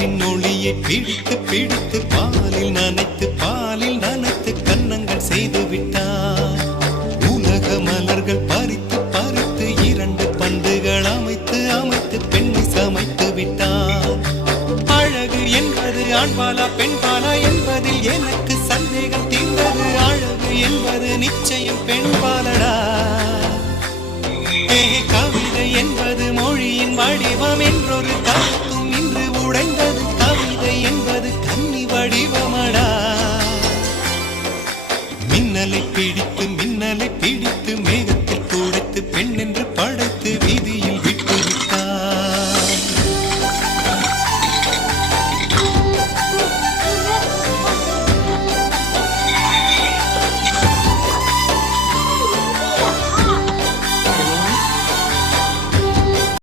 நிலவின் ஒளியை பிடித்து பிடித்து பாலில் நனைத்து கன்னங்கள் செய்து விட்டார். உலக மலர்கள் பறித்து பறித்து 2 பந்துகள் அமைத்து அமைத்து பெண்ணை சமைத்து விட்டார். அழகு என்பது ஆண்பாலா பெண்பாலா என்பதில் எனக்கு சந்தேகம் தீர்ந்தது. அழகு என்பது நிச்சயம் பெண்பாலடா. கவிதை என்பது மொழியின் வடிவம் என்றொரு